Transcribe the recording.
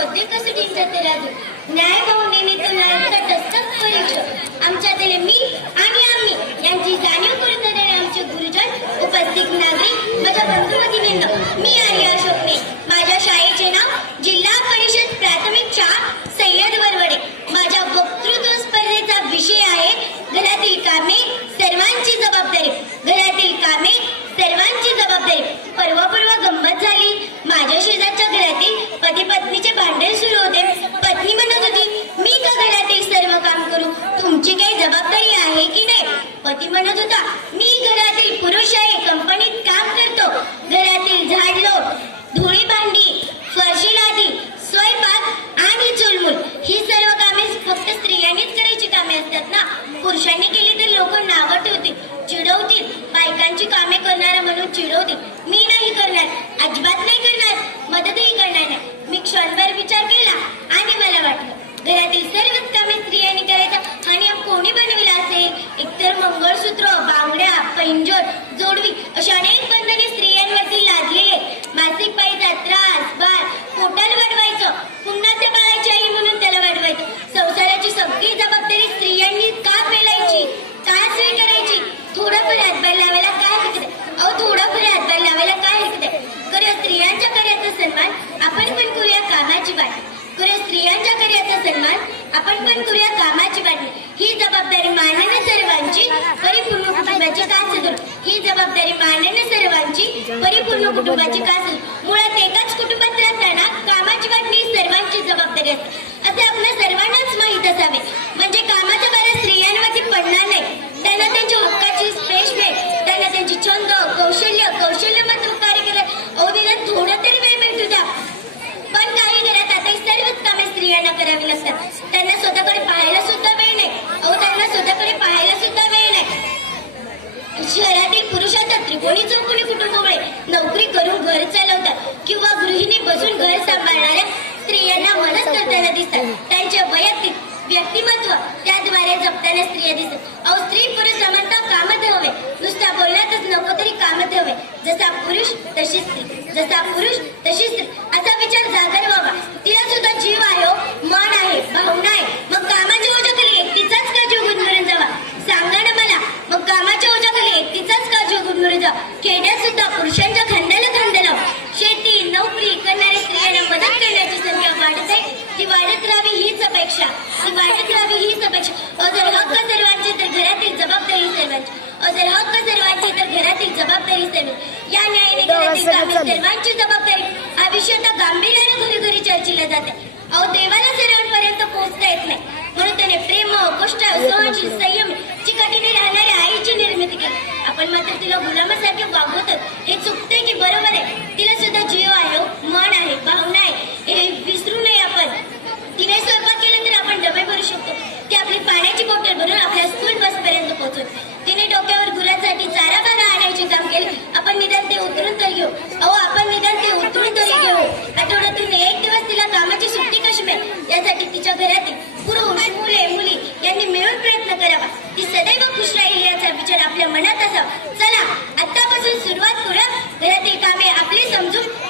बौद्धिक कसोटींचा तराजू. न्याय भावनेने तटस्थ परीक्षा आमच्यातील मी आणि आम्ही परिपूर्ण कुटुंबाची कास ही जबाबदारी मानणे सर्वांची परिपूर्ण कुटुंबाची कास मुळात एकाच कुटुंबात राहताना कामाची वाटणी सर्वांची जबाबदारी असते. असे आपल्या सर्वांनाच माहीत असावे. म्हणजे कामाचा बारा स्त्रियांवरती पडणार नाही. त्यांना त्यांच्या हक्काची स्पेस मिळेल. त्यांना त्यांची छंद कौशल्य कौशल्यमत कार्य केलं अवधीला थोडा तरी वेळ मिळतो द्या पण काही घरात आता सर्वच कामे स्त्रियांना करावी लागतात त्यांना स्वतःकडे पाहायला सुद्धा वेळ नाही अहो त्यांना स्वतःकडे पाहायला सुद्धा वेळ नाही शहरातील पुरुषांच्या त्रिकोणी चौकोनी कुटुंबामुळे नोकरी करून घर चालवतात किंवा गृहिणी बसून घर सांभाळणाऱ्या स्त्रियांना मदत करताना दिसतात. त्यांचे वैयक्तिक व्यक्तिमत्व त्याद्वारे जपताना स्त्रिया दिसतात. अहो स्त्री पुरुष समानता कामत हवे. नुसता बोलण्यातच नको तरी कामत हवे. जसा पुरुष तशी स्त्री. जसा पुरुष तशी स्त्री. असा विचार जागर व्हावा. तिला सुद्धा जीव आहे हो, मन आहे भावना आहे मग कामाच्या ओझ्याखाली एकटीचाच का जीव गुदमरून जावा सांगा ना मला मग कामाच्या ओझ्याखाली एकटीचाच का जीव गुदमरून जावा खेड्यात सुद्धा पुरुषांच्या खांद्याला खांदा लावा शेती नोकरी करणाऱ्या स्त्रियांना मदत करण्याची संख्या वाढत आहे ती वाढत राहावी हीच अपेक्षा ती वाढत राहावी हीच अपेक्षा अहो, जर हक्क सर्वांचे तर घरातील जबाबदारी सर्वांची हक्क सर्वांची तर घरातील जबाबदारी सर्वांची या न्यायाने घरातील कामे सर्वांची जबाबदारी. हा विषय आता गांभीर्याने घरी घरी चर्चिला जाते. अहो देवाला सर्वांपर्यंत पोहोचता येत नाही. म्हणून त्याने प्रेम कष्ट सहनशील संयम चिकाटीने राहणाऱ्या आईची निर्मिती केली. आपण मात्र तिला गुलामासारखे वागवतो हे चुकते की बरोबर आहे तिला सुद्धा जीव आहे हो, मन आहे भावना आहे हे विसरू नये आपण तिने स्वयंपाक केला तर आपण डबे भरू शकतो ती आपली पाण्याची बॉटल भरून आपल्या स्कूल बस पर्यंत पोहोचवते तिने डोक्यावर गुरासाठी चारा बारा आणायचे काम केले आपण निदान ते उतरून तर घेऊ अहो आपण निदान ते उतरून तरी घेऊ आठवड्यातून एक दिवस तिला कामाची सुट्टी कशी मिळेल यासाठी तिच्या घरातील पुरुष मुले मुली यांनी मिळून प्रयत्न करावा ती सदैव खुश राहील याचा विचार आपल्या मनात असावा. चला आतापासून सुरुवात करूया. घरातील कामे आपली समजून